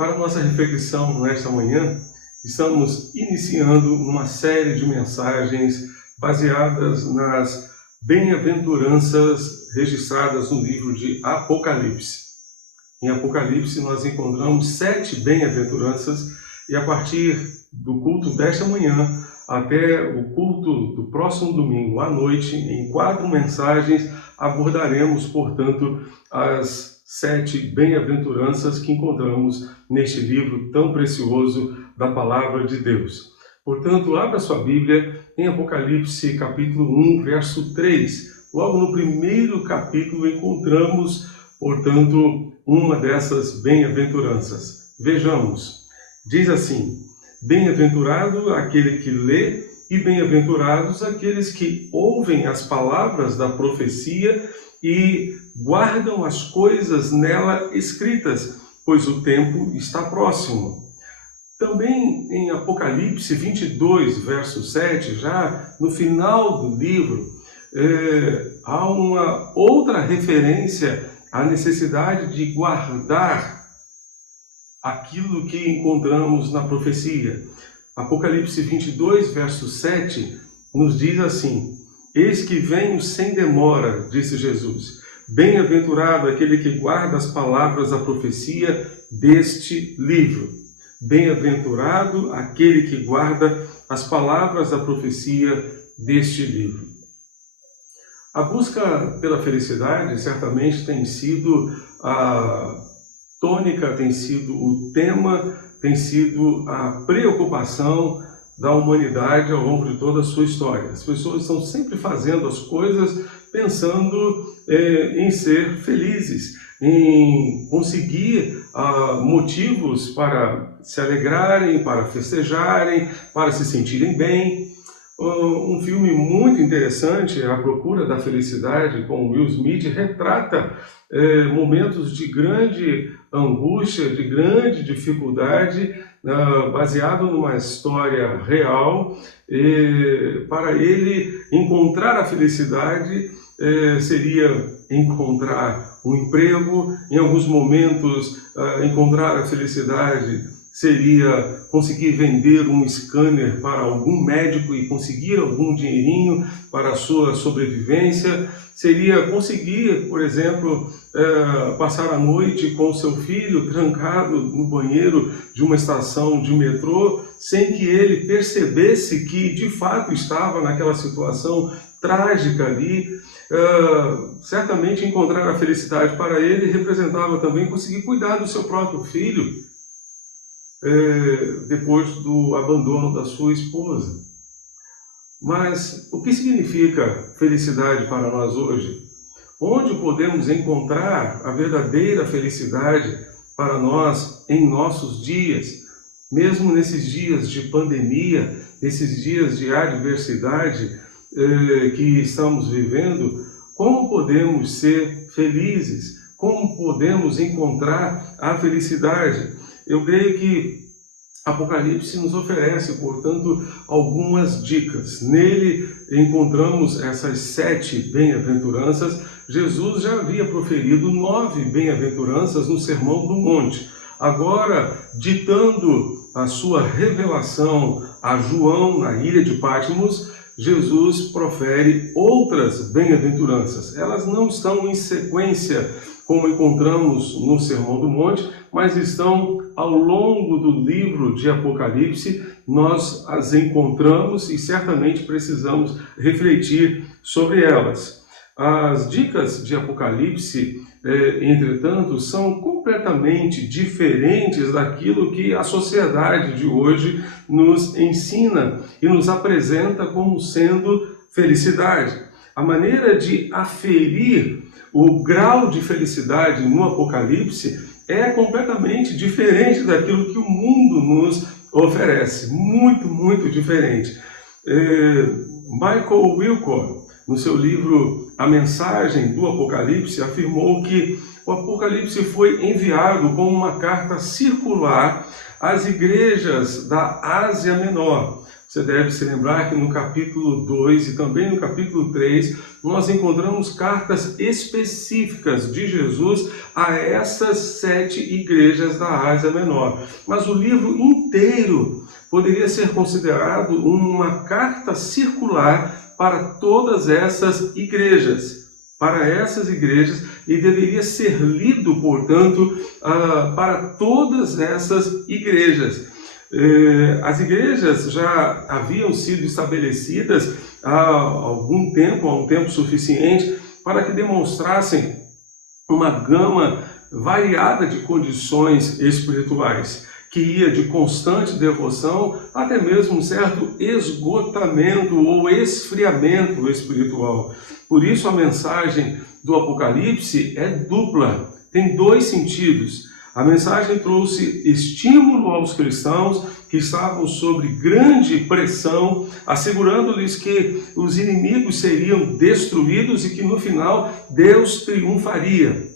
Para a nossa reflexão nesta manhã, estamos iniciando uma série de mensagens baseadas nas bem-aventuranças registradas no livro de Apocalipse. Em Apocalipse nós encontramos 7 bem-aventuranças e a partir do culto desta manhã até o culto do próximo domingo à noite, em 4 mensagens, abordaremos, portanto, as 7 bem-aventuranças que encontramos neste livro tão precioso da Palavra de Deus. Portanto, abra sua Bíblia em Apocalipse capítulo 1, verso 3. Logo no primeiro capítulo encontramos, portanto, uma dessas bem-aventuranças. Vejamos, diz assim: bem-aventurado aquele que lê e bem-aventurados aqueles que ouvem as palavras da profecia e guardam as coisas nela escritas, pois o tempo está próximo. Também em Apocalipse 22, verso 7, já no final do livro, há uma outra referência à necessidade de guardar aquilo que encontramos na profecia. Apocalipse 22, verso 7, nos diz assim: eis que venho sem demora, disse Jesus. Bem-aventurado aquele que guarda as palavras da profecia deste livro. Bem-aventurado aquele que guarda as palavras da profecia deste livro. A busca pela felicidade certamente tem sido a tônica, tem sido o tema, tem sido a preocupação da humanidade ao longo de toda a sua história. As pessoas estão sempre fazendo as coisas pensando em ser felizes, em conseguir motivos para se alegrarem, para festejarem, para se sentirem bem. Um filme muito interessante, A Procura da Felicidade, com Will Smith, retrata momentos de grande angústia, de grande dificuldade, baseado numa história real. Para ele encontrar a felicidade seria encontrar um emprego, em alguns momentos encontrar a felicidade seria conseguir vender um scanner para algum médico e conseguir algum dinheirinho para a sua sobrevivência, seria conseguir, por exemplo, passar a noite com seu filho trancado no banheiro de uma estação de metrô, sem que ele percebesse que de fato estava naquela situação trágica ali. Certamente encontrar a felicidade para ele representava também conseguir cuidar do seu próprio filho, depois do abandono da sua esposa. Mas o que significa felicidade para nós hoje? Onde podemos encontrar a verdadeira felicidade para nós em nossos dias? Mesmo nesses dias de pandemia, nesses dias de adversidade que estamos vivendo, como podemos ser felizes? Como podemos encontrar a felicidade? Eu creio que Apocalipse nos oferece, portanto, algumas dicas. Nele encontramos essas 7 bem-aventuranças. Jesus já havia proferido 9 bem-aventuranças no Sermão do Monte. Agora, ditando a sua revelação a João na ilha de Patmos, Jesus profere outras bem-aventuranças. Elas não estão em sequência, como encontramos no Sermão do Monte, mas estão ao longo do livro de Apocalipse. Nós as encontramos e certamente precisamos refletir sobre elas. As dicas de Apocalipse, entretanto, são completamente diferentes daquilo que a sociedade de hoje nos ensina e nos apresenta como sendo felicidade. A maneira de aferir o grau de felicidade no Apocalipse é completamente diferente daquilo que o mundo nos oferece. Muito, muito diferente. Michael Wilcock, no seu livro A Mensagem do Apocalipse, afirmou que o Apocalipse foi enviado como uma carta circular às igrejas da Ásia Menor. Você deve se lembrar que no capítulo 2 e também no capítulo 3, nós encontramos cartas específicas de Jesus a essas 7 igrejas da Ásia Menor. Mas o livro inteiro poderia ser considerado uma carta circular para todas essas igrejas. E deveria ser lido, portanto, para todas essas igrejas. As igrejas já haviam sido estabelecidas há um tempo suficiente para que demonstrassem uma gama variada de condições espirituais, que ia de constante devoção até mesmo um certo esgotamento ou esfriamento espiritual. Por isso a mensagem do Apocalipse é dupla, tem 2 sentidos. A mensagem trouxe estímulo aos cristãos que estavam sob grande pressão, assegurando-lhes que os inimigos seriam destruídos e que no final Deus triunfaria.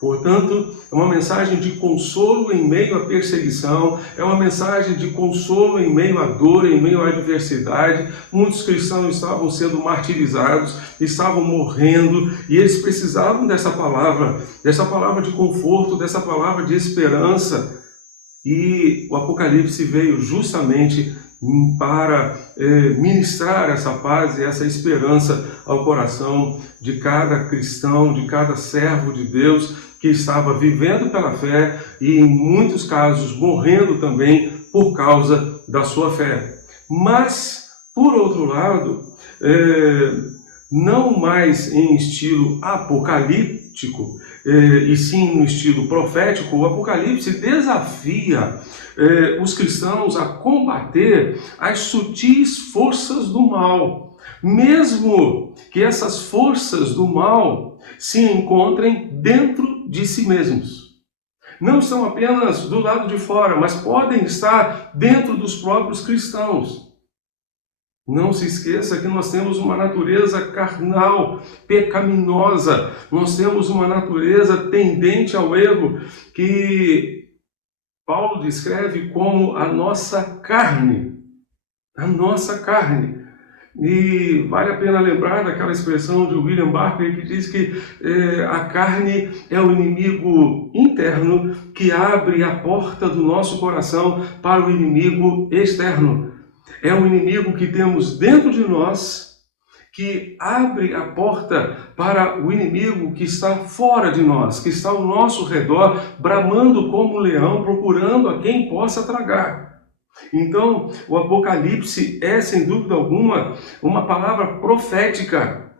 Portanto, é uma mensagem de consolo em meio à perseguição, é uma mensagem de consolo em meio à dor, em meio à adversidade. Muitos cristãos estavam sendo martirizados, estavam morrendo, e eles precisavam dessa palavra de conforto, dessa palavra de esperança. E o Apocalipse veio justamente para ministrar essa paz e essa esperança ao coração de cada cristão, de cada servo de Deus que estava vivendo pela fé e, em muitos casos, morrendo também por causa da sua fé. Mas, por outro lado, não mais em estilo apocalíptico, e sim no estilo profético, o Apocalipse desafia os cristãos a combater as sutis forças do mal, mesmo que essas forças do mal se encontrem dentro de si mesmos. Não estão apenas do lado de fora, mas podem estar dentro dos próprios cristãos. Não se esqueça que nós temos uma natureza carnal, pecaminosa. Nós temos uma natureza tendente ao erro, que Paulo descreve como a nossa carne. A nossa carne. E vale a pena lembrar daquela expressão de William Barclay que diz que a carne é o inimigo interno que abre a porta do nosso coração para o inimigo externo. É um inimigo que temos dentro de nós, que abre a porta para o inimigo que está fora de nós, que está ao nosso redor, bramando como um leão, procurando a quem possa tragar. Então, o Apocalipse é, sem dúvida alguma, uma palavra profética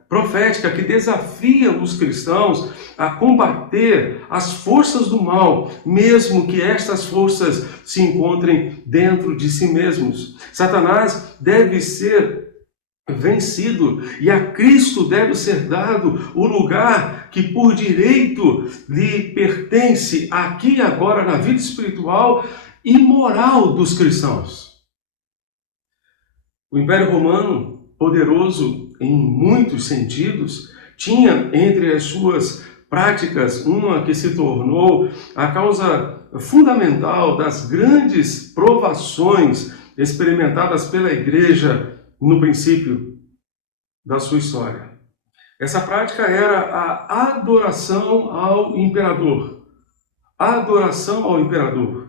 que desafia os cristãos a combater as forças do mal, mesmo que estas forças se encontrem dentro de si mesmos. Satanás deve ser vencido e a Cristo deve ser dado o lugar que por direito lhe pertence aqui e agora na vida espiritual e moral dos cristãos. O Império Romano, poderoso em muitos sentidos, tinha entre as suas práticas uma que se tornou a causa fundamental das grandes provações experimentadas pela igreja no princípio da sua história. Essa prática era a adoração ao imperador. A adoração ao imperador,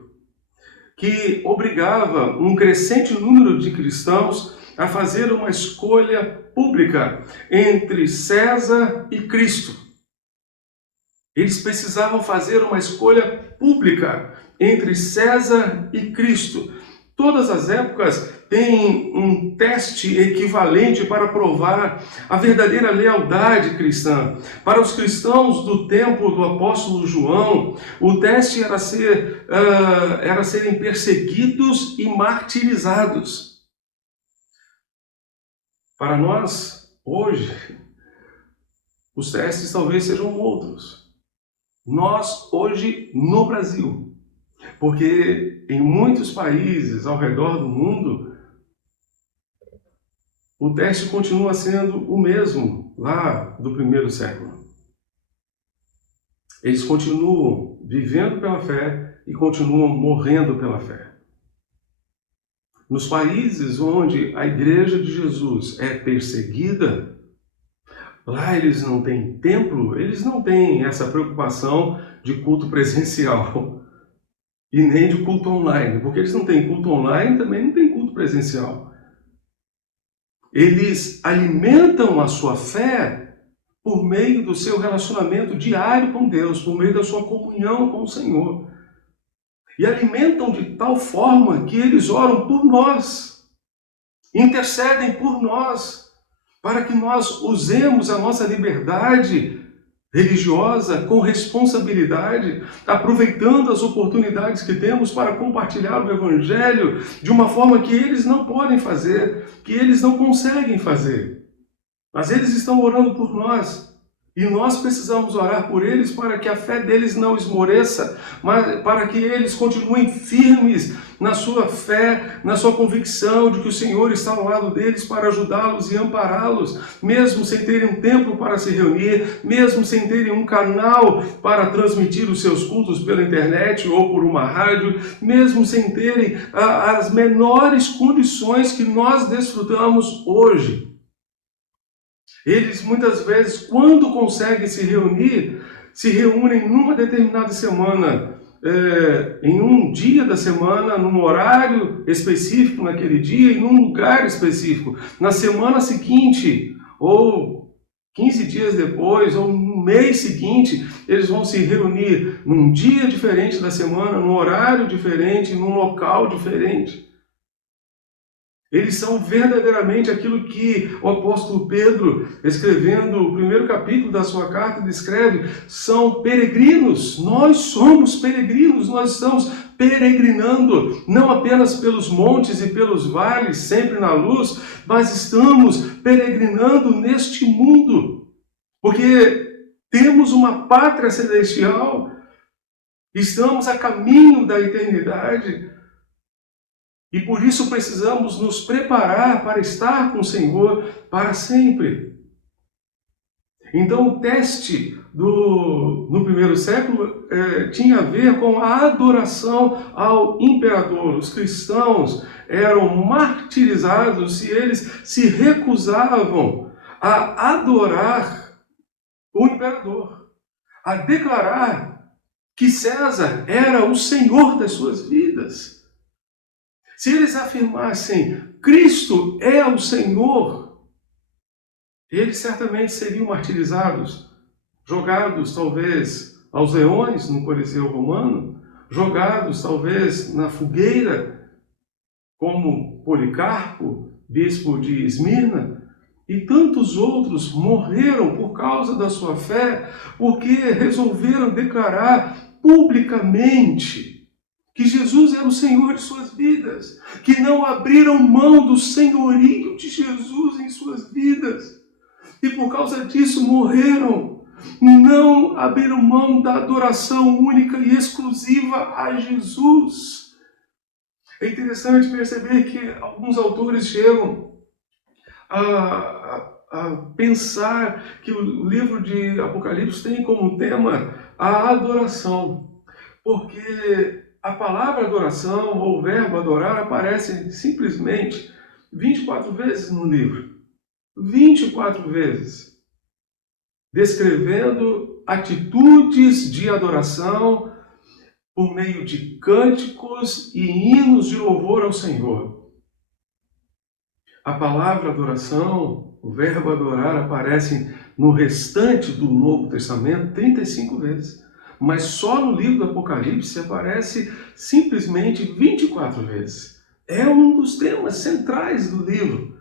que obrigava um crescente número de cristãos a fazer uma escolha pública entre César e Cristo. Eles precisavam fazer uma escolha pública entre César e Cristo. Todas as épocas têm um teste equivalente para provar a verdadeira lealdade cristã. Para os cristãos do tempo do apóstolo João, o teste era serem perseguidos e martirizados. Para nós, hoje, os testes talvez sejam outros. Nós, hoje, no Brasil, porque em muitos países ao redor do mundo, o teste continua sendo o mesmo lá do primeiro século. Eles continuam vivendo pela fé e continuam morrendo pela fé. Nos países onde a Igreja de Jesus é perseguida, lá eles não têm templo, eles não têm essa preocupação de culto presencial e nem de culto online, porque eles não têm culto online, também não têm culto presencial. Eles alimentam a sua fé por meio do seu relacionamento diário com Deus, por meio da sua comunhão com o Senhor. E alimentam de tal forma que eles oram por nós, intercedem por nós, para que nós usemos a nossa liberdade religiosa com responsabilidade, aproveitando as oportunidades que temos para compartilhar o Evangelho de uma forma que eles não podem fazer, que eles não conseguem fazer. Mas eles estão orando por nós. E nós precisamos orar por eles para que a fé deles não esmoreça, mas para que eles continuem firmes na sua fé, na sua convicção de que o Senhor está ao lado deles para ajudá-los e ampará-los, mesmo sem terem um templo para se reunir, mesmo sem terem um canal para transmitir os seus cultos pela internet ou por uma rádio, mesmo sem terem as menores condições que nós desfrutamos hoje. Eles muitas vezes, quando conseguem se reunir, se reúnem numa determinada semana, em um dia da semana, num horário específico naquele dia e num lugar específico. Na semana seguinte, ou 15 dias depois, ou no mês seguinte, eles vão se reunir num dia diferente da semana, num horário diferente, num local diferente. Eles são verdadeiramente aquilo que o apóstolo Pedro, escrevendo o primeiro capítulo da sua carta, descreve, são peregrinos. Nós somos peregrinos, nós estamos peregrinando, não apenas pelos montes e pelos vales, sempre na luz, mas estamos peregrinando neste mundo, porque temos uma pátria celestial, estamos a caminho da eternidade. E por isso precisamos nos preparar para estar com o Senhor para sempre. Então o teste no primeiro século tinha a ver com a adoração ao imperador. Os cristãos eram martirizados se eles se recusavam a adorar o imperador, a declarar que César era o Senhor das suas vidas. Se eles afirmassem Cristo é o Senhor, eles certamente seriam martirizados, jogados talvez aos leões no Coliseu Romano, jogados talvez na fogueira, como Policarpo, bispo de Esmirna, e tantos outros morreram por causa da sua fé, porque resolveram declarar publicamente que Jesus era o Senhor de suas vidas, que não abriram mão do senhorio de Jesus em suas vidas, e por causa disso morreram, não abriram mão da adoração única e exclusiva a Jesus. É interessante perceber que alguns autores chegam a pensar que o livro de Apocalipse tem como tema a adoração, porque a palavra adoração, ou o verbo adorar, aparece simplesmente 24 vezes no livro. 24 vezes. Descrevendo atitudes de adoração por meio de cânticos e hinos de louvor ao Senhor. A palavra adoração, o verbo adorar, aparece no restante do Novo Testamento 35 vezes. Mas só no livro do Apocalipse aparece simplesmente 24 vezes. É um dos temas centrais do livro.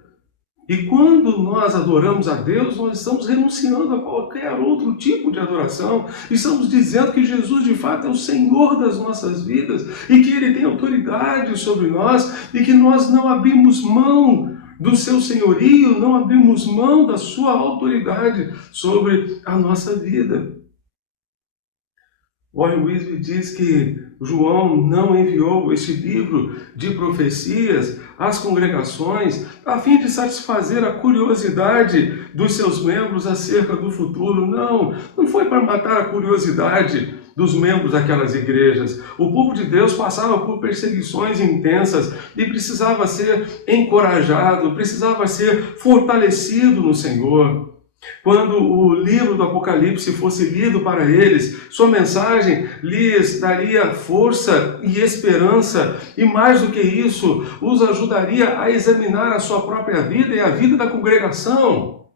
E quando nós adoramos a Deus, nós estamos renunciando a qualquer outro tipo de adoração. Estamos dizendo que Jesus de fato é o Senhor das nossas vidas e que Ele tem autoridade sobre nós e que nós não abrimos mão do seu senhorio, não abrimos mão da sua autoridade sobre a nossa vida. Warren Wiersbe diz que João não enviou este livro de profecias às congregações a fim de satisfazer a curiosidade dos seus membros acerca do futuro. Não foi para matar a curiosidade dos membros daquelas igrejas. O povo de Deus passava por perseguições intensas e precisava ser encorajado, precisava ser fortalecido no Senhor. Quando o livro do Apocalipse fosse lido para eles, sua mensagem lhes daria força e esperança, e mais do que isso, os ajudaria a examinar a sua própria vida e a vida da congregação,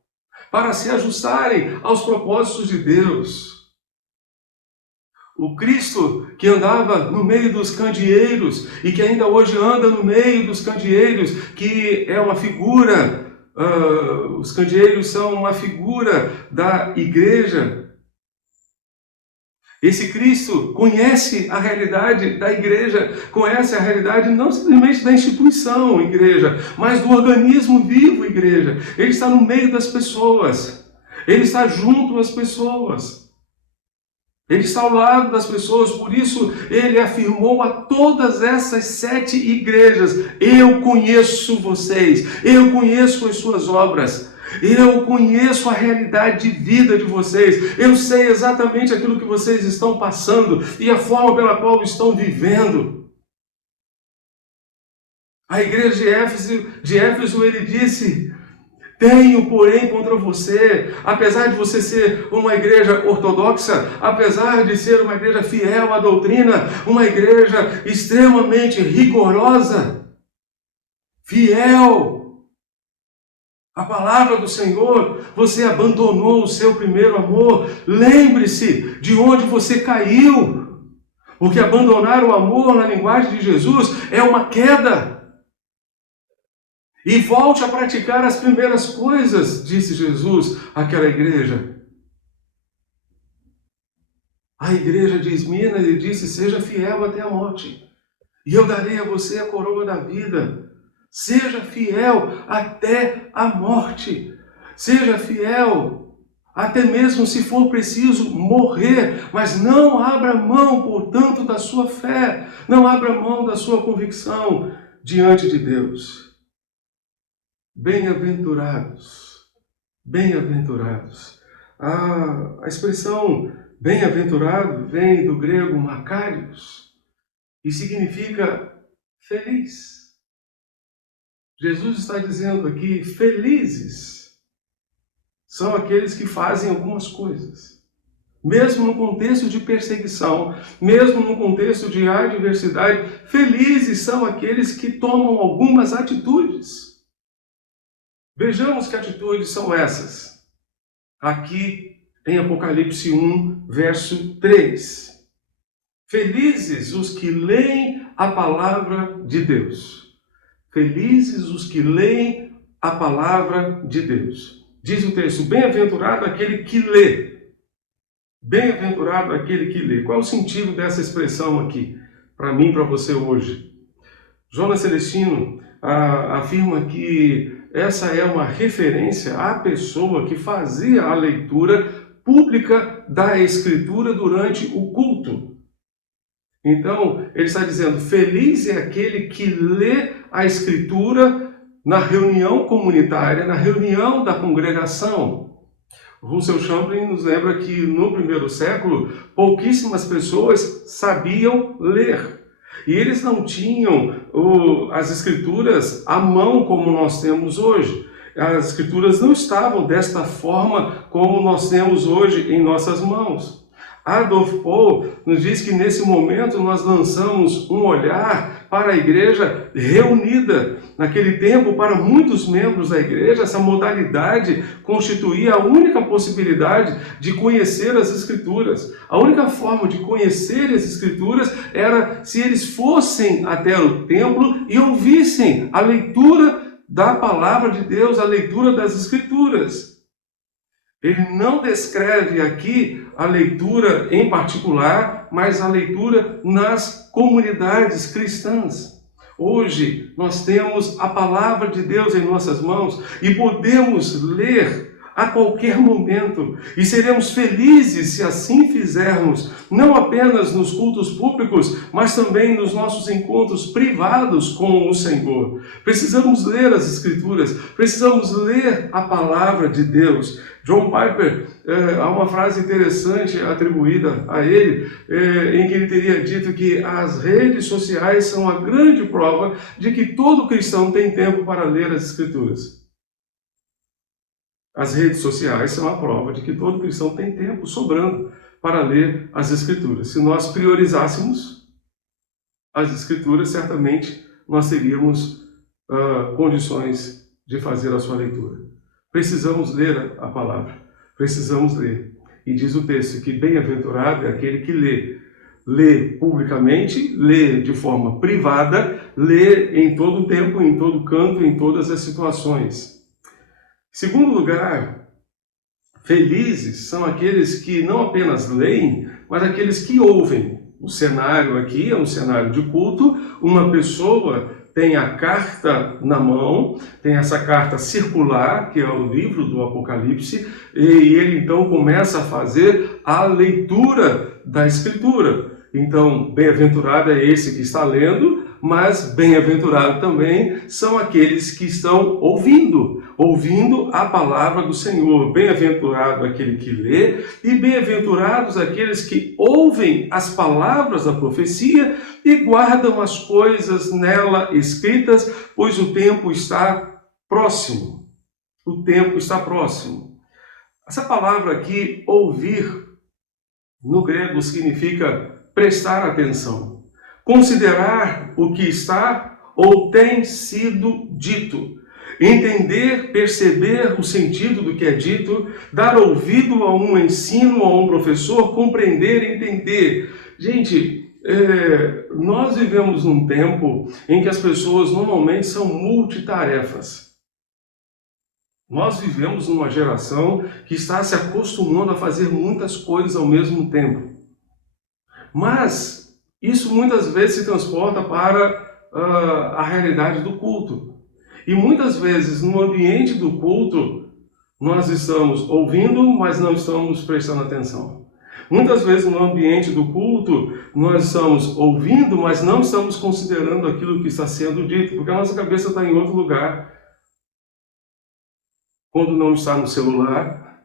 para se ajustarem aos propósitos de Deus. O Cristo que andava no meio dos candeeiros e que ainda hoje anda no meio dos candeeiros, que é uma figura, os candeeiros são uma figura da igreja. Esse Cristo conhece a realidade da igreja, conhece a realidade não simplesmente da instituição igreja, mas do organismo vivo igreja. Ele está no meio das pessoas, ele está junto às pessoas. Ele está ao lado das pessoas, por isso ele afirmou a todas essas 7 igrejas: eu conheço vocês, eu conheço as suas obras, eu conheço a realidade de vida de vocês, eu sei exatamente aquilo que vocês estão passando e a forma pela qual estão vivendo. A igreja de Éfeso ele disse: tenho, porém, contra você, apesar de você ser uma igreja ortodoxa, apesar de ser uma igreja fiel à doutrina, uma igreja extremamente rigorosa, fiel à palavra do Senhor, você abandonou o seu primeiro amor. Lembre-se de onde você caiu, porque abandonar o amor na linguagem de Jesus é uma queda. E volte a praticar as primeiras coisas, disse Jesus àquela igreja. A igreja de Esmina lhe disse: seja fiel até a morte, e eu darei a você a coroa da vida. Seja fiel até a morte. Seja fiel, até mesmo se for preciso morrer, mas não abra mão, portanto, da sua fé, não abra mão da sua convicção diante de Deus. Bem-aventurados, bem-aventurados. A expressão bem-aventurado vem do grego makarios e significa feliz. Jesus está dizendo aqui: felizes são aqueles que fazem algumas coisas. Mesmo no contexto de perseguição, mesmo no contexto de adversidade, felizes são aqueles que tomam algumas atitudes. Vejamos que atitudes são essas. Aqui em Apocalipse 1, verso 3. Felizes os que leem a palavra de Deus. Felizes os que leem a palavra de Deus. Diz o texto: bem-aventurado aquele que lê. Bem-aventurado aquele que lê. Qual é o sentido dessa expressão aqui, para mim e para você hoje? Jonas Celestino afirma que essa é uma referência à pessoa que fazia a leitura pública da Escritura durante o culto. Então, ele está dizendo: feliz é aquele que lê a Escritura na reunião comunitária, na reunião da congregação. Russell Champlin nos lembra que no primeiro século, pouquíssimas pessoas sabiam ler. E eles não tinham as escrituras à mão como nós temos hoje. As escrituras não estavam desta forma como nós temos hoje em nossas mãos. Adolf Paul nos diz que nesse momento nós lançamos um olhar para a igreja reunida. Naquele tempo, para muitos membros da igreja, essa modalidade constituía a única possibilidade de conhecer as Escrituras. A única forma de conhecer as Escrituras era se eles fossem até o templo e ouvissem a leitura da palavra de Deus, a leitura das Escrituras. Ele não descreve aqui a leitura em particular, mas a leitura nas comunidades cristãs. Hoje nós temos a palavra de Deus em nossas mãos e podemos ler a qualquer momento. E seremos felizes se assim fizermos, não apenas nos cultos públicos, mas também nos nossos encontros privados com o Senhor. Precisamos ler as Escrituras, precisamos ler a palavra de Deus. John Piper, há uma frase interessante atribuída a ele, em que ele teria dito que as redes sociais são a grande prova de que todo cristão tem tempo para ler as Escrituras. As redes sociais são a prova de que todo cristão tem tempo sobrando para ler as Escrituras. Se nós priorizássemos as Escrituras, certamente nós teríamos condições de fazer a sua leitura. Precisamos ler a palavra, precisamos ler. E diz o texto que bem-aventurado é aquele que lê. Lê publicamente, lê de forma privada, lê em todo o tempo, em todo canto, em todas as situações. Segundo lugar, felizes são aqueles que não apenas leem, mas aqueles que ouvem. O cenário aqui é um cenário de culto, uma pessoa tem a carta na mão, tem essa carta circular, que é o livro do Apocalipse, e ele então começa a fazer a leitura da Escritura. Então, bem-aventurado é esse que está lendo, mas bem-aventurado também são aqueles que estão ouvindo a palavra do Senhor. Bem-aventurado aquele que lê e bem-aventurados aqueles que ouvem as palavras da profecia e guardam as coisas nela escritas, pois o tempo está próximo. O tempo está próximo. Essa palavra aqui, ouvir, no grego significa prestar atenção, considerar o que está ou tem sido dito, entender, perceber o sentido do que é dito, dar ouvido a um ensino, a um professor, compreender, entender. Gente, nós vivemos num tempo em que as pessoas normalmente são multitarefas. Nós vivemos numa geração que está se acostumando a fazer muitas coisas ao mesmo tempo. Mas isso muitas vezes se transporta para a realidade do culto. E muitas vezes no ambiente do culto nós estamos ouvindo, mas não estamos prestando atenção. Muitas vezes no ambiente do culto nós estamos ouvindo, mas não estamos considerando aquilo que está sendo dito, porque a nossa cabeça está em outro lugar. Quando não está no celular,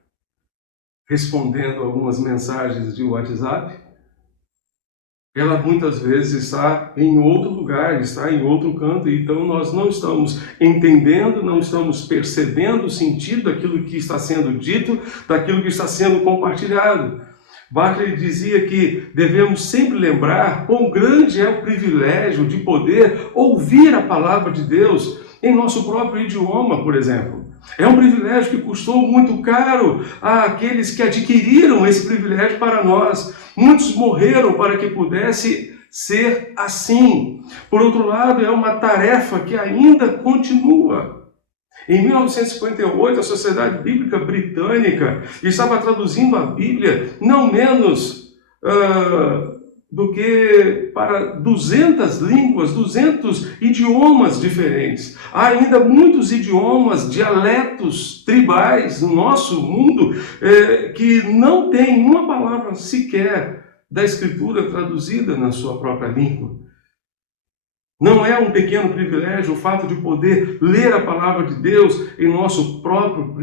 respondendo algumas mensagens de WhatsApp, ela muitas vezes está em outro lugar, está em outro canto, então nós não estamos entendendo, não estamos percebendo o sentido daquilo que está sendo dito, daquilo que está sendo compartilhado. Barclay dizia que devemos sempre lembrar quão grande é o privilégio de poder ouvir a palavra de Deus em nosso próprio idioma, por exemplo. É um privilégio que custou muito caro àqueles que adquiriram esse privilégio para nós. Muitos morreram para que pudesse ser assim. Por outro lado, é uma tarefa que ainda continua. Em 1958, a Sociedade Bíblica Britânica estava traduzindo a Bíblia não menos do que para 200 línguas, 200 idiomas diferentes. Há ainda muitos idiomas, dialetos tribais no nosso mundo que não tem uma palavra sequer da Escritura traduzida na sua própria língua. Não é um pequeno privilégio o fato de poder ler a palavra de Deus em nosso próprio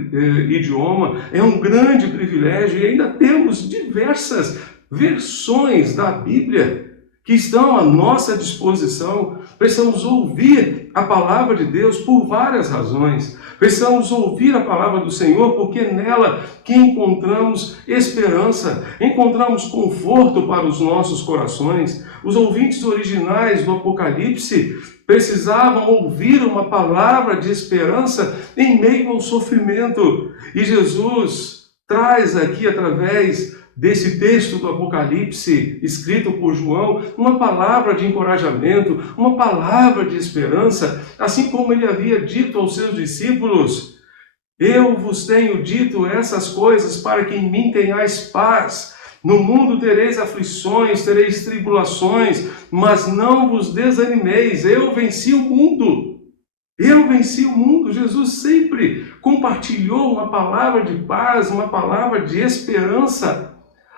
idioma, é um grande privilégio e ainda temos diversas versões da Bíblia que estão à nossa disposição. Precisamos ouvir a palavra de Deus por várias razões. Precisamos ouvir a palavra do Senhor porque é nela que encontramos esperança, encontramos conforto para os nossos corações. Os ouvintes originais do Apocalipse precisavam ouvir uma palavra de esperança em meio ao sofrimento. E Jesus traz aqui, através desse texto do Apocalipse, escrito por João, uma palavra de encorajamento, uma palavra de esperança, assim como ele havia dito aos seus discípulos: eu vos tenho dito essas coisas para que em mim tenhais paz. No mundo tereis aflições, tereis tribulações, mas não vos desanimeis, eu venci o mundo. Eu venci o mundo. Jesus sempre compartilhou uma palavra de paz, uma palavra de esperança.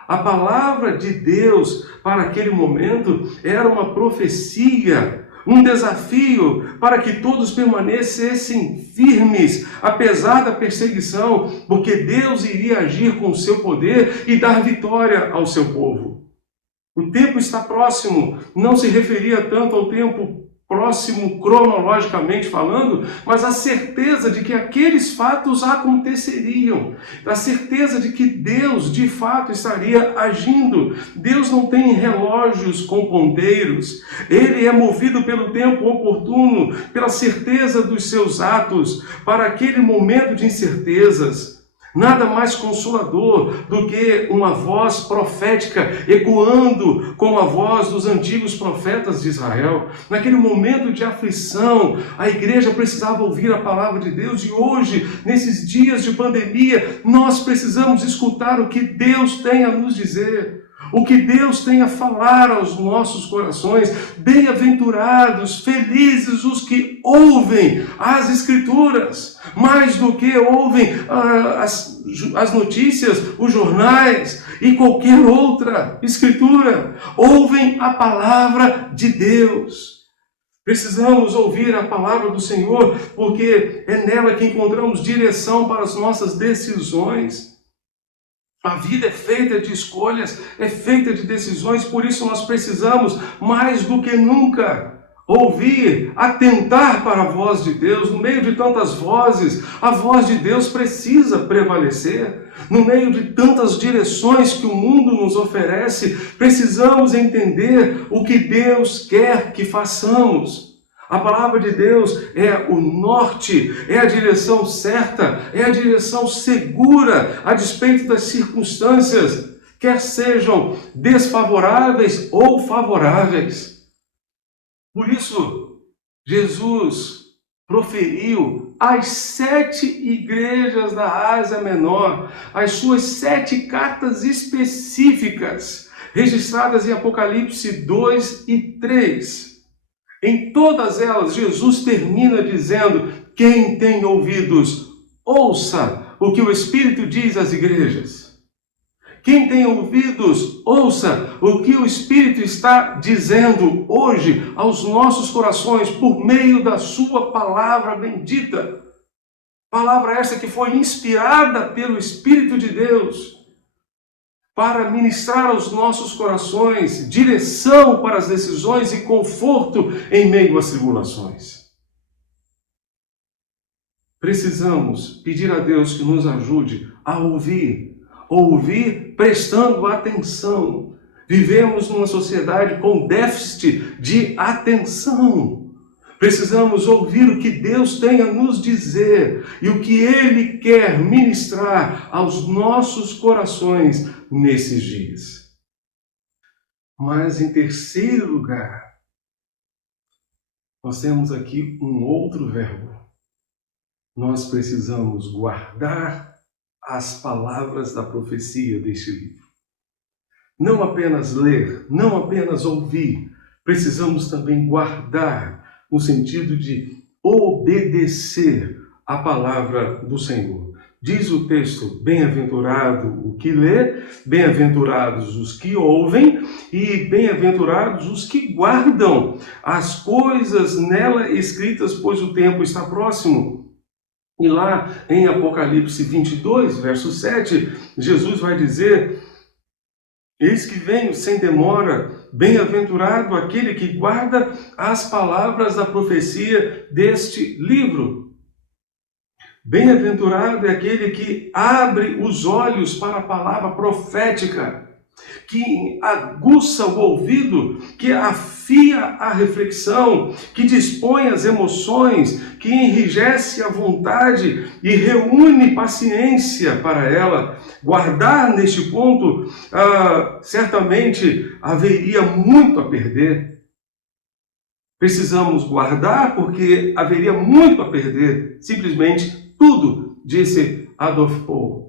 A palavra de Deus para aquele momento era uma profecia, um desafio para que todos permanecessem firmes, apesar da perseguição, porque Deus iria agir com o seu poder e dar vitória ao seu povo. O tempo está próximo, não se referia tanto ao tempo próximo cronologicamente falando, mas a certeza de que aqueles fatos aconteceriam, a certeza de que Deus de fato estaria agindo. Deus não tem relógios com ponteiros, Ele é movido pelo tempo oportuno, pela certeza dos seus atos, para aquele momento de incertezas. Nada mais consolador do que uma voz profética ecoando como a voz dos antigos profetas de Israel. Naquele momento de aflição, a igreja precisava ouvir a palavra de Deus, e hoje, nesses dias de pandemia, nós precisamos escutar o que Deus tem a nos dizer. O que Deus tem a falar aos nossos corações. Bem-aventurados, felizes os que ouvem as Escrituras, mais do que ouvem as notícias, os jornais e qualquer outra Escritura. Ouvem a palavra de Deus. Precisamos ouvir a palavra do Senhor, porque é nela que encontramos direção para as nossas decisões. A vida é feita de escolhas, é feita de decisões, por isso nós precisamos, mais do que nunca, ouvir, atentar para a voz de Deus. No meio de tantas vozes, a voz de Deus precisa prevalecer. No meio de tantas direções que o mundo nos oferece, precisamos entender o que Deus quer que façamos. A palavra de Deus é o norte, é a direção certa, é a direção segura, a despeito das circunstâncias, quer sejam desfavoráveis ou favoráveis. Por isso, Jesus proferiu às 7 igrejas da Ásia Menor as suas 7 cartas específicas, registradas em Apocalipse 2 e 3. Em todas elas, Jesus termina dizendo: quem tem ouvidos, ouça o que o Espírito diz às igrejas. Quem tem ouvidos, ouça o que o Espírito está dizendo hoje aos nossos corações por meio da sua palavra bendita. Palavra essa que foi inspirada pelo Espírito de Deus para ministrar aos nossos corações direção para as decisões e conforto em meio às tribulações. Precisamos pedir a Deus que nos ajude a ouvir prestando atenção. Vivemos numa sociedade com déficit de atenção. Precisamos ouvir o que Deus tem a nos dizer e o que Ele quer ministrar aos nossos corações nesses dias. Mas, em terceiro lugar, nós temos aqui um outro verbo. Nós precisamos guardar as palavras da profecia deste livro. Não apenas ler, não apenas ouvir, precisamos também guardar, no sentido de obedecer a palavra do Senhor. Diz o texto: bem-aventurado o que lê, bem-aventurados os que ouvem e bem-aventurados os que guardam as coisas nela escritas, pois o tempo está próximo. E lá em Apocalipse 22, verso 7, Jesus vai dizer: eis que venho sem demora, bem-aventurado aquele que guarda as palavras da profecia deste livro. Bem-aventurado é aquele que abre os olhos para a palavra profética, que aguça o ouvido, que afia a reflexão, que dispõe as emoções, que enrijece a vontade e reúne paciência para ela. Guardar neste ponto, certamente haveria muito a perder. Precisamos guardar porque haveria muito a perder. Simplesmente tudo, disse Adolf Paul.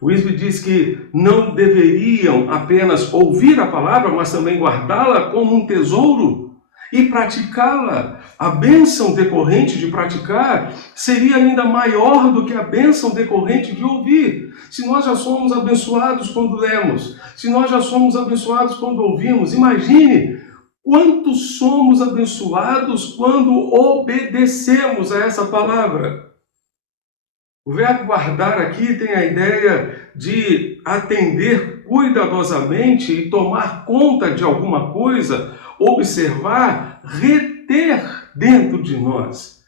O Wisby diz que não deveriam apenas ouvir a palavra, mas também guardá-la como um tesouro. e praticá-la. A bênção decorrente de praticar seria ainda maior do que a bênção decorrente de ouvir. Se nós já somos abençoados quando lemos, se nós já somos abençoados quando ouvimos, imagine quanto somos abençoados quando obedecemos a essa palavra. O verbo guardar aqui tem a ideia de atender cuidadosamente e tomar conta de alguma coisa, observar, reter dentro de nós.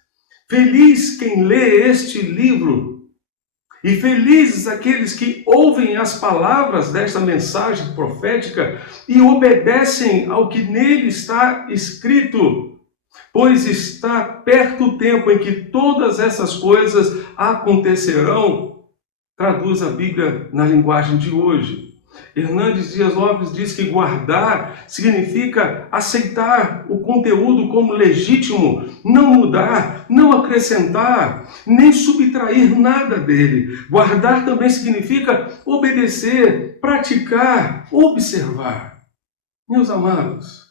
Feliz quem lê este livro e felizes aqueles que ouvem as palavras desta mensagem profética e obedecem ao que nele está escrito. Pois está perto o tempo em que todas essas coisas acontecerão. Traduz a Bíblia na linguagem de hoje. Hernandes Dias Lopes diz que guardar significa aceitar o conteúdo como legítimo, não mudar, não acrescentar, nem subtrair nada dele. Guardar também significa obedecer, praticar, observar. Meus amados,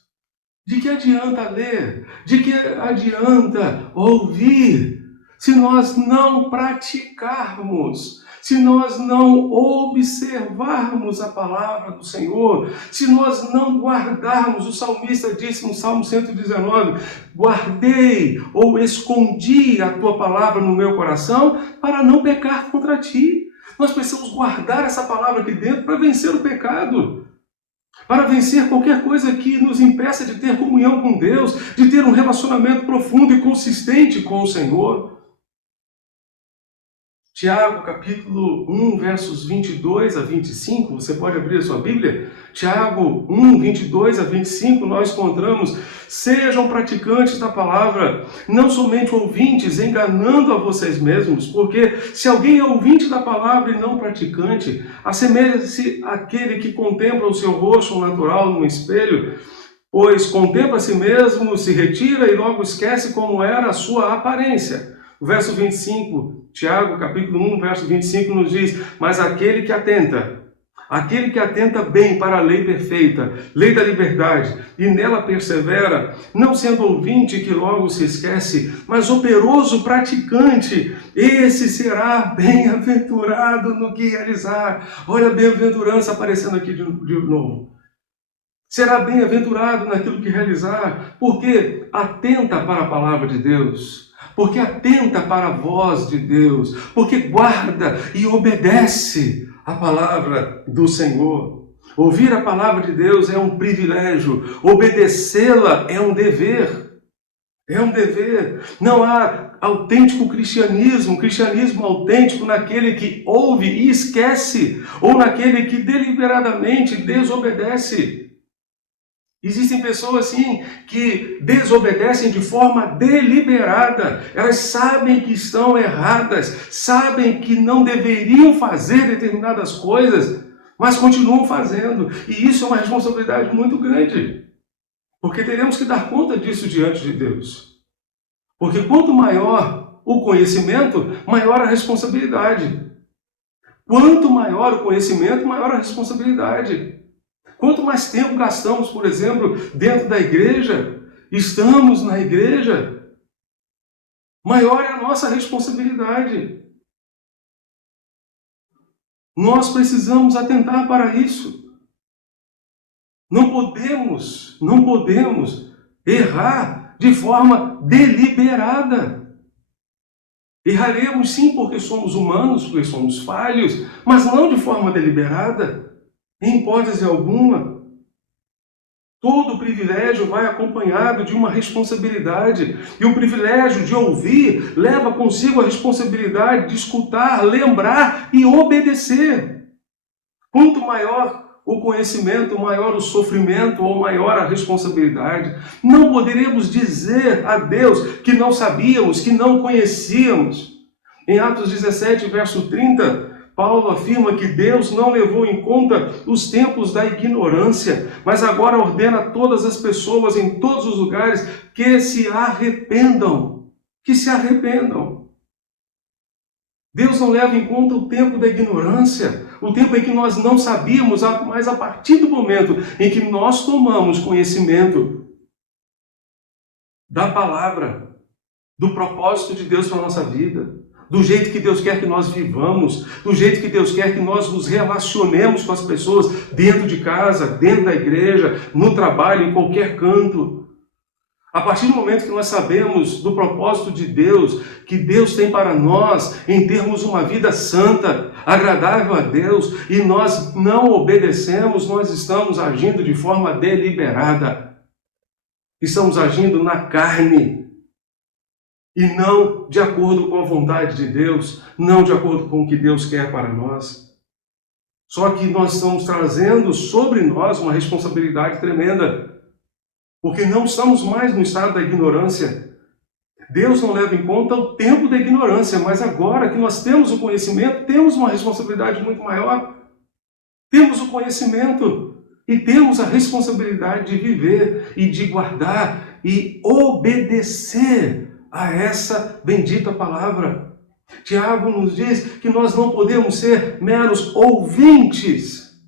de que adianta ler? De que adianta ouvir se nós não praticarmos? Se nós não observarmos a palavra do Senhor? Se nós não guardarmos? O salmista disse no Salmo 119, guardei ou escondi a tua palavra no meu coração para não pecar contra ti. Nós precisamos guardar essa palavra aqui dentro para vencer o pecado. Para vencer qualquer coisa que nos impeça de ter comunhão com Deus, de ter um relacionamento profundo e consistente com o Senhor. Tiago, capítulo 1, versos 22 a 25, você pode abrir a sua Bíblia? Tiago 1, 22 a 25, nós encontramos: sejam praticantes da palavra, não somente ouvintes, enganando a vocês mesmos, porque se alguém é ouvinte da palavra e não praticante, assemelha-se àquele que contempla o seu rosto natural no espelho, pois contempla a si mesmo, se retira e logo esquece como era a sua aparência. O verso 25, Tiago, capítulo 1, verso 25, nos diz: mas aquele que atenta bem para a lei perfeita, lei da liberdade, e nela persevera, não sendo ouvinte que logo se esquece, mas operoso praticante, esse será bem-aventurado no que realizar. Olha a bem-aventurança aparecendo aqui de novo. Será bem-aventurado naquilo que realizar, porque atenta para a palavra de Deus, porque atenta para a voz de Deus, porque guarda e obedece a palavra do Senhor. Ouvir a palavra de Deus é um privilégio, obedecê-la é um dever. É um dever. Não há autêntico cristianismo autêntico naquele que ouve e esquece, ou naquele que deliberadamente desobedece. Existem pessoas, sim, que desobedecem de forma deliberada. Elas sabem que estão erradas, sabem que não deveriam fazer determinadas coisas, mas continuam fazendo. E isso é uma responsabilidade muito grande, porque teremos que dar conta disso diante de Deus. Porque quanto maior o conhecimento, maior a responsabilidade. Quanto maior o conhecimento, maior a responsabilidade. Quanto mais tempo gastamos, por exemplo, dentro da igreja, estamos na igreja, maior é a nossa responsabilidade. Nós precisamos atentar para isso. Não podemos errar de forma deliberada. Erraremos sim porque somos humanos, porque somos falhos, mas não de forma deliberada. Em hipótese alguma, todo privilégio vai acompanhado de uma responsabilidade. E o privilégio de ouvir leva consigo a responsabilidade de escutar, lembrar e obedecer. Quanto maior o conhecimento, maior o sofrimento ou maior a responsabilidade. Não poderemos dizer a Deus que não sabíamos, que não conhecíamos. Em Atos 17, verso 30, Paulo afirma que Deus não levou em conta os tempos da ignorância, mas agora ordena a todas as pessoas em todos os lugares que se arrependam. Que se arrependam. Deus não leva em conta o tempo da ignorância, o tempo em que nós não sabíamos, mas a partir do momento em que nós tomamos conhecimento, da palavra, do propósito de Deus para a nossa vida, do jeito que Deus quer que nós vivamos, do jeito que Deus quer que nós nos relacionemos com as pessoas dentro de casa, dentro da igreja, no trabalho, em qualquer canto. A partir do momento que nós sabemos do propósito de Deus, que Deus tem para nós em termos uma vida santa, agradável a Deus, e nós não obedecemos, nós estamos agindo de forma deliberada. Estamos agindo na carne e não de acordo com a vontade de Deus, não de acordo com o que Deus quer para nós. Só que nós estamos trazendo sobre nós uma responsabilidade tremenda, porque não estamos mais no estado da ignorância. Deus não leva em conta o tempo da ignorância, mas agora que nós temos o conhecimento, temos uma responsabilidade muito maior. Temos o conhecimento e temos a responsabilidade de viver e de guardar e obedecer a essa bendita palavra. Tiago nos diz que nós não podemos ser meros ouvintes,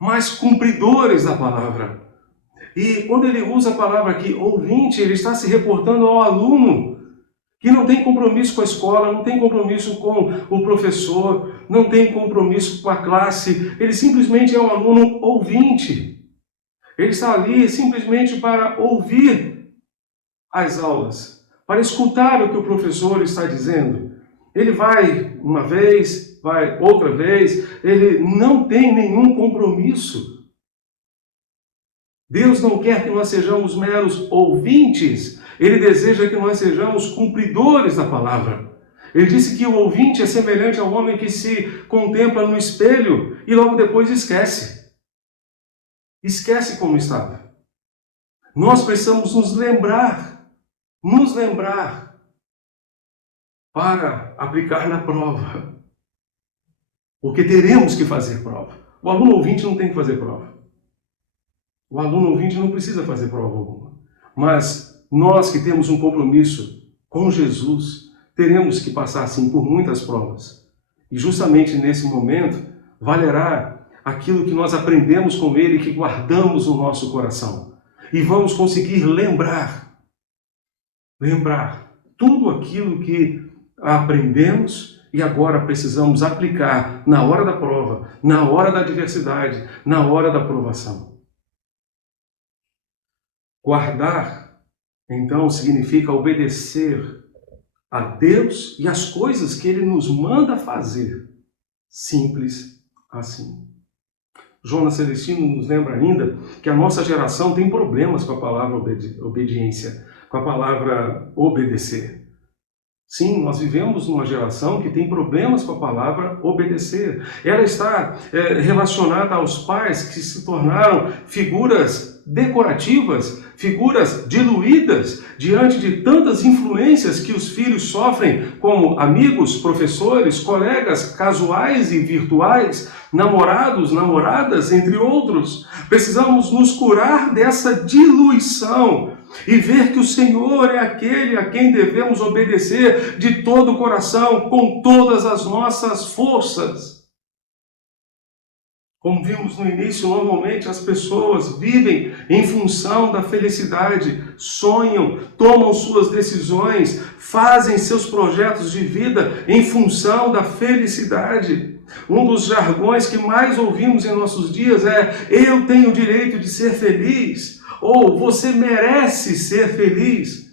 mas cumpridores da palavra. E quando ele usa a palavra aqui, ouvinte, ele está se reportando ao aluno, que não tem compromisso com a escola, não tem compromisso com o professor, não tem compromisso com a classe, ele simplesmente é um aluno ouvinte. Ele está ali simplesmente para ouvir as aulas, para escutar o que o professor está dizendo. Ele vai uma vez, vai outra vez, ele não tem nenhum compromisso. Deus não quer que nós sejamos meros ouvintes, Ele deseja que nós sejamos cumpridores da palavra. Ele disse que o ouvinte é semelhante ao homem que se contempla no espelho e logo depois esquece. Esquece como estava. Nós precisamos nos lembrar para aplicar na prova. Porque teremos que fazer prova. O aluno ouvinte não tem que fazer prova. O aluno ouvinte não precisa fazer prova alguma. Mas nós que temos um compromisso com Jesus, teremos que passar, sim, por muitas provas. E justamente nesse momento, valerá aquilo que nós aprendemos com Ele e que guardamos no nosso coração. E vamos conseguir lembrar tudo aquilo que aprendemos e agora precisamos aplicar na hora da prova, na hora da adversidade, na hora da provação. Guardar, então, significa obedecer a Deus e as coisas que Ele nos manda fazer. Simples assim. Jonas Celestino nos lembra ainda que a nossa geração tem problemas com a palavra obediência, com a palavra obedecer. Sim, nós vivemos numa geração que tem problemas com a palavra obedecer. Ela está relacionada aos pais que se tornaram figuras decorativas, figuras diluídas diante de tantas influências que os filhos sofrem, como amigos, professores, colegas casuais e virtuais, namorados, namoradas, entre outros. Precisamos nos curar dessa diluição e ver que o Senhor é aquele a quem devemos obedecer de todo o coração, com todas as nossas forças. Como vimos no início, normalmente as pessoas vivem em função da felicidade, sonham, tomam suas decisões, fazem seus projetos de vida em função da felicidade. Um dos jargões que mais ouvimos em nossos dias é: eu tenho o direito de ser feliz, ou você merece ser feliz.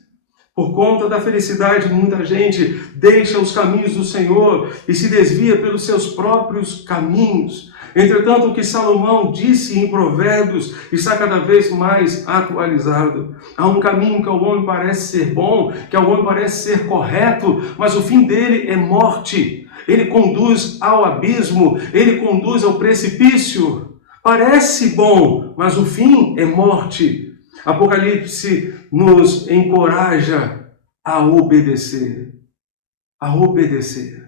Por conta da felicidade, muita gente deixa os caminhos do Senhor e se desvia pelos seus próprios caminhos. Entretanto, o que Salomão disse em Provérbios está cada vez mais atualizado. Há um caminho que ao homem parece ser bom, que ao homem parece ser correto, mas o fim dele é morte. Ele conduz ao abismo, ele conduz ao precipício. Parece bom, mas o fim é morte. Apocalipse nos encoraja a obedecer. A obedecer.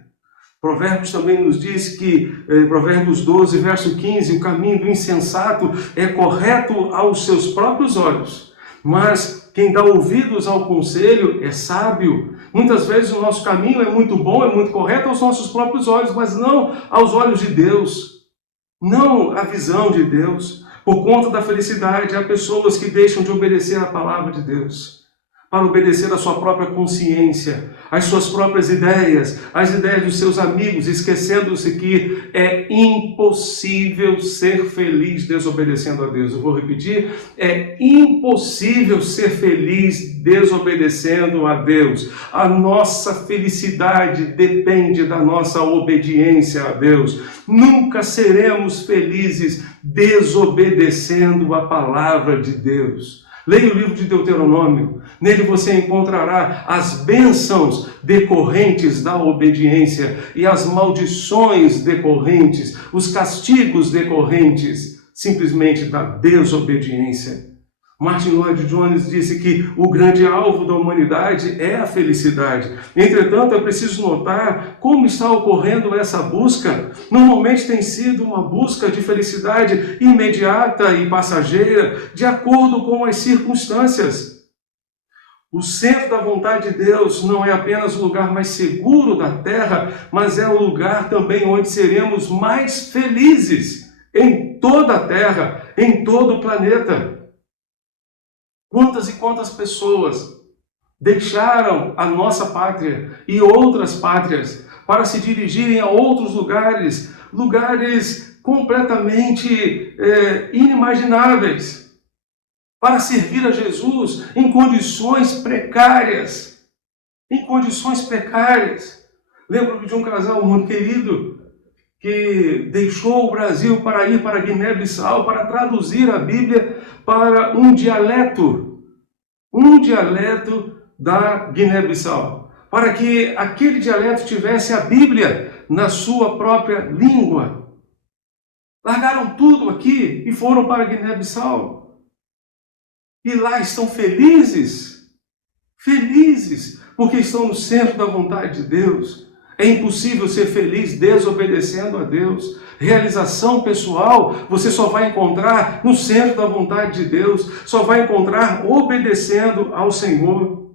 Provérbios também nos diz que, Provérbios 12, verso 15, o caminho do insensato é correto aos seus próprios olhos, mas quem dá ouvidos ao conselho é sábio. Muitas vezes o nosso caminho é muito bom, é muito correto aos nossos próprios olhos, mas não aos olhos de Deus, não à visão de Deus. Por conta da felicidade, há pessoas que deixam de obedecer à palavra de Deus. para obedecer à sua própria consciência, às suas próprias ideias, às ideias dos seus amigos, esquecendo-se que é impossível ser feliz desobedecendo a Deus. Eu vou repetir, é impossível ser feliz desobedecendo a Deus. A nossa felicidade depende da nossa obediência a Deus. Nunca seremos felizes desobedecendo a palavra de Deus. Leia o livro de Deuteronômio, nele você encontrará as bênçãos decorrentes da obediência e as maldições decorrentes, os castigos decorrentes simplesmente da desobediência. Martin Lloyd Jones disse que o grande alvo da humanidade é a felicidade. Entretanto, é preciso notar como está ocorrendo essa busca. Normalmente tem sido uma busca de felicidade imediata e passageira, de acordo com as circunstâncias. O centro da vontade de Deus não é apenas o lugar mais seguro da terra, mas é o lugar também onde seremos mais felizes em toda a terra, em todo o planeta. Quantas e quantas pessoas deixaram a nossa pátria e outras pátrias para se dirigirem a outros lugares, lugares completamente inimagináveis, para servir a Jesus em condições precárias. Lembro de um casal muito querido que deixou o Brasil para ir para Guiné-Bissau para traduzir a Bíblia para um dialeto da Guiné-Bissau, para que aquele dialeto tivesse a Bíblia na sua própria língua. Largaram tudo aqui e foram para Guiné-Bissau. E lá estão felizes, porque estão no centro da vontade de Deus. É impossível ser feliz desobedecendo a Deus. Realização pessoal você só vai encontrar no centro da vontade de Deus, só vai encontrar obedecendo ao Senhor.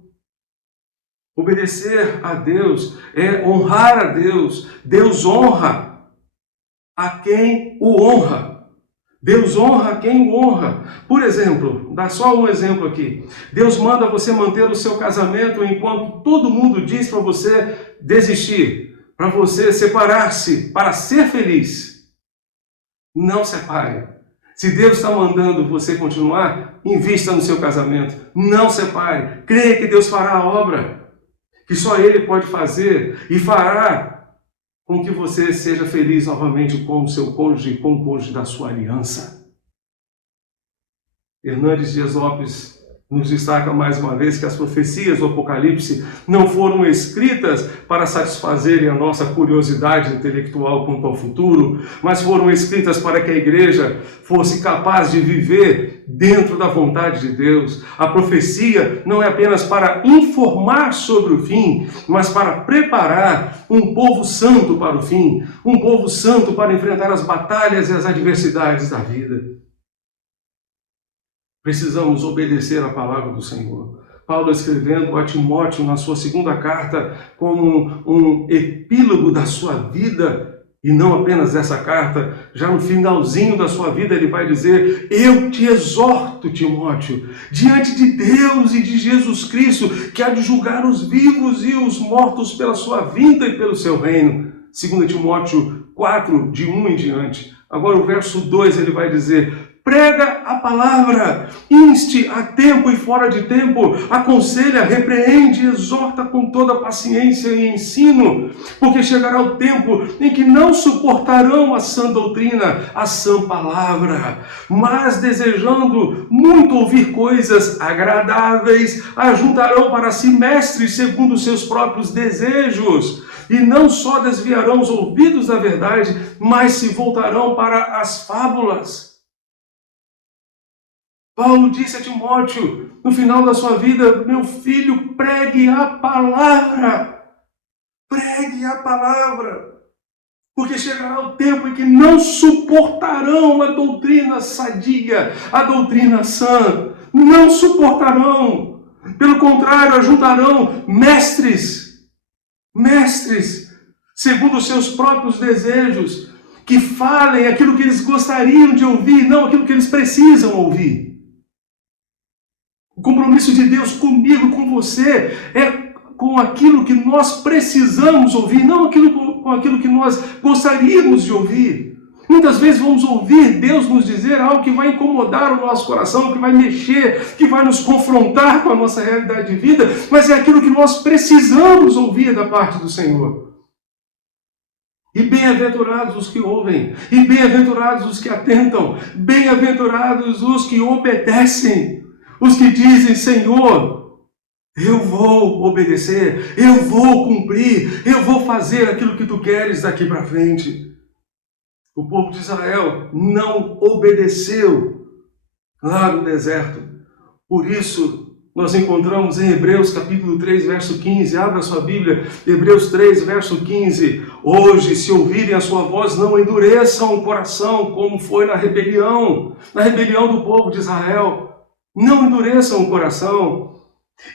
Obedecer a Deus é honrar a Deus. Deus honra a quem o honra. Deus honra quem o honra. Por exemplo, dá só um exemplo aqui. Deus manda você manter o seu casamento enquanto todo mundo diz para você desistir, para você separar-se, para ser feliz. Não separe. Se Deus está mandando você continuar, invista no seu casamento. Não separe. Creia que Deus fará a obra, que só Ele pode fazer e fará com que você seja feliz novamente com o seu cônjuge e com o cônjuge da sua aliança. Hernandes Dias Lopes nos destaca mais uma vez que as profecias do Apocalipse não foram escritas para satisfazerem a nossa curiosidade intelectual quanto ao futuro, mas foram escritas para que a igreja fosse capaz de viver dentro da vontade de Deus. A profecia não é apenas para informar sobre o fim, mas para preparar um povo santo para o fim, um povo santo para enfrentar as batalhas e as adversidades da vida. Precisamos obedecer à palavra do Senhor. Paulo escrevendo a Timóteo na sua segunda carta como um epílogo da sua vida, e não apenas dessa carta, já no finalzinho da sua vida ele vai dizer: eu te exorto, Timóteo, diante de Deus e de Jesus Cristo, que há de julgar os vivos e os mortos pela sua vinda e pelo seu reino. 2 Timóteo 4, de 1 em diante. Agora o verso 2 ele vai dizer: prega a palavra, inste a tempo e fora de tempo, aconselha, repreende, exorta com toda paciência e ensino, porque chegará o tempo em que não suportarão a sã doutrina, a sã palavra, mas desejando muito ouvir coisas agradáveis, ajuntarão para si mestres segundo os seus próprios desejos, e não só desviarão os ouvidos da verdade, mas se voltarão para as fábulas. Paulo disse a Timóteo, no final da sua vida: meu filho, pregue a palavra. Pregue a palavra. Porque chegará o tempo em que não suportarão a doutrina sadia, a doutrina sã. Não suportarão. Pelo contrário, ajuntarão mestres, segundo os seus próprios desejos, que falem aquilo que eles gostariam de ouvir, não aquilo que eles precisam ouvir. compromisso de Deus comigo, com você, é com aquilo que nós precisamos ouvir, não com aquilo que nós gostaríamos de ouvir. Muitas vezes vamos ouvir Deus nos dizer algo que vai incomodar o nosso coração, que vai mexer, que vai nos confrontar com a nossa realidade de vida, mas é aquilo que nós precisamos ouvir da parte do Senhor. E bem-aventurados os que ouvem, e bem-aventurados os que atentam, bem-aventurados os que obedecem, os que dizem: Senhor, eu vou obedecer, eu vou cumprir, eu vou fazer aquilo que tu queres daqui para frente. O povo de Israel não obedeceu lá no deserto. Por isso, nós encontramos em Hebreus capítulo 3, verso 15. Abra sua Bíblia, Hebreus 3, verso 15. Hoje, se ouvirem a sua voz, não endureçam o coração, como foi na rebelião do povo de Israel. Não endureçam o coração.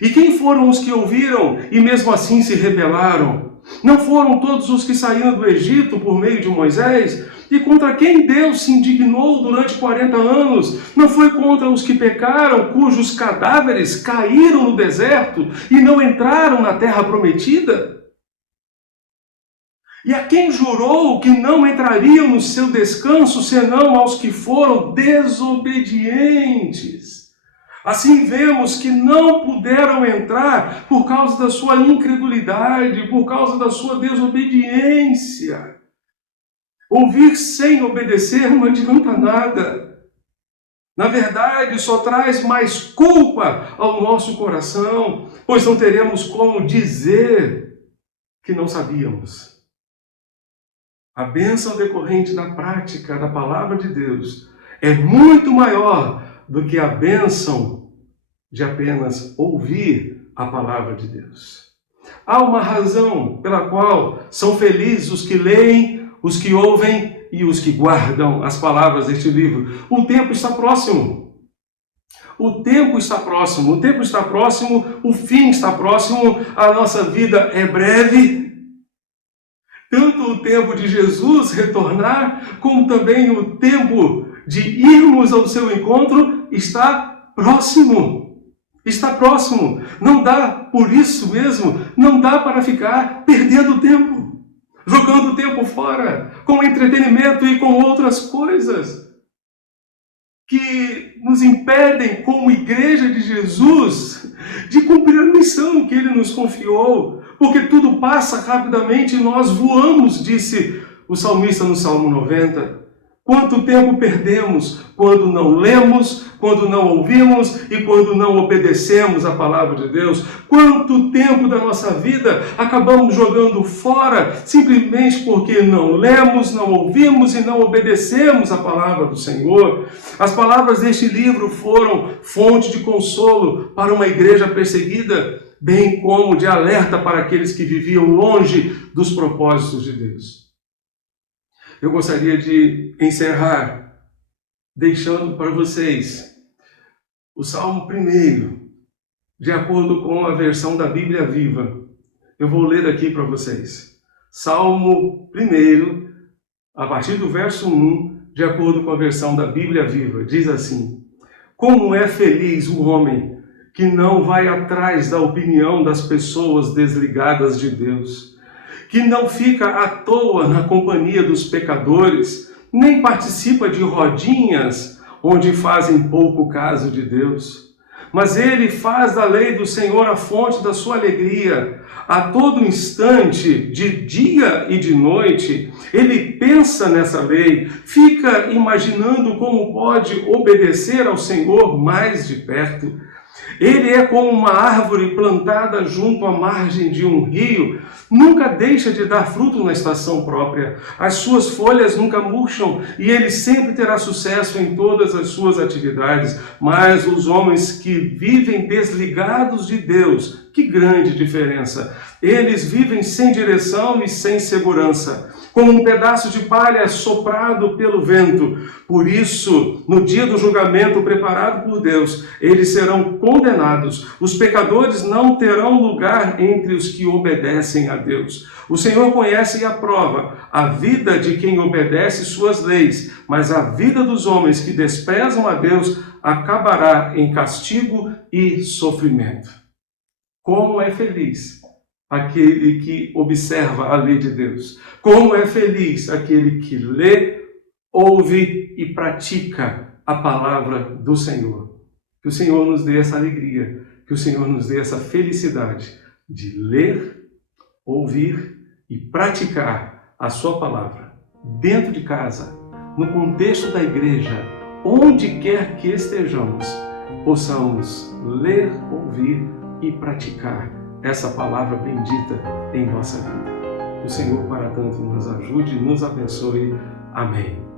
E quem foram os que ouviram e mesmo assim se rebelaram? Não foram todos os que saíram do Egito por meio de Moisés? E contra quem Deus se indignou durante 40 anos? Não foi contra os que pecaram, cujos cadáveres caíram no deserto e não entraram na terra prometida? E a quem jurou que não entrariam no seu descanso, senão aos que foram desobedientes? Assim vemos que não puderam entrar por causa da sua incredulidade, por causa da sua desobediência. Ouvir sem obedecer não adianta nada. Na verdade, só traz mais culpa ao nosso coração, pois não teremos como dizer que não sabíamos. A bênção decorrente da prática da palavra de Deus é muito maior do que a bênção de apenas ouvir a palavra de Deus. Há uma razão pela qual são felizes os que leem, os que ouvem e os que guardam as palavras deste livro. O tempo está próximo. O tempo está próximo. O tempo está próximo. O fim está próximo. A nossa vida é breve. Tanto o tempo de Jesus retornar, como também o tempo de irmos ao seu encontro está próximo. Está próximo. Não dá, por isso mesmo, não dá para ficar perdendo tempo, jogando o tempo fora, com entretenimento e com outras coisas que nos impedem, como igreja de Jesus, de cumprir a missão que Ele nos confiou, porque tudo passa rapidamente e nós voamos, disse o salmista no Salmo 90. Quanto tempo perdemos quando não lemos, quando não ouvimos e quando não obedecemos a palavra de Deus? Quanto tempo da nossa vida acabamos jogando fora simplesmente porque não lemos, não ouvimos e não obedecemos a palavra do Senhor? As palavras deste livro foram fonte de consolo para uma igreja perseguida, bem como de alerta para aqueles que viviam longe dos propósitos de Deus. Eu gostaria de encerrar deixando para vocês o Salmo 1, de acordo com a versão da Bíblia Viva. Eu vou ler aqui para vocês. Salmo 1, a partir do verso 1, de acordo com a versão da Bíblia Viva. Diz assim: Como é feliz o homem que não vai atrás da opinião das pessoas desligadas de Deus, que não fica à toa na companhia dos pecadores, nem participa de rodinhas onde fazem pouco caso de Deus. Mas ele faz da lei do Senhor a fonte da sua alegria. A todo instante, de dia e de noite, ele pensa nessa lei, fica imaginando como pode obedecer ao Senhor mais de perto. Ele é como uma árvore plantada junto à margem de um rio, nunca deixa de dar fruto na estação própria. As suas folhas nunca murcham e ele sempre terá sucesso em todas as suas atividades. Mas os homens que vivem desligados de Deus, que grande diferença! Eles vivem sem direção e sem segurança. como um pedaço de palha soprado pelo vento. Por isso, no dia do julgamento preparado por Deus, eles serão condenados. Os pecadores não terão lugar entre os que obedecem a Deus. O Senhor conhece e aprova a vida de quem obedece suas leis, mas a vida dos homens que desprezam a Deus acabará em castigo e sofrimento. Como é feliz aquele que observa a lei de Deus. Como é feliz aquele que lê, ouve e pratica a palavra do Senhor. Que o Senhor nos dê essa alegria, que o Senhor nos dê essa felicidade de ler, ouvir e praticar a sua palavra dentro de casa, no contexto da igreja, onde quer que estejamos, possamos ler, ouvir e praticar essa palavra bendita em nossa vida. O Senhor, para tanto, nos ajude e nos abençoe. Amém.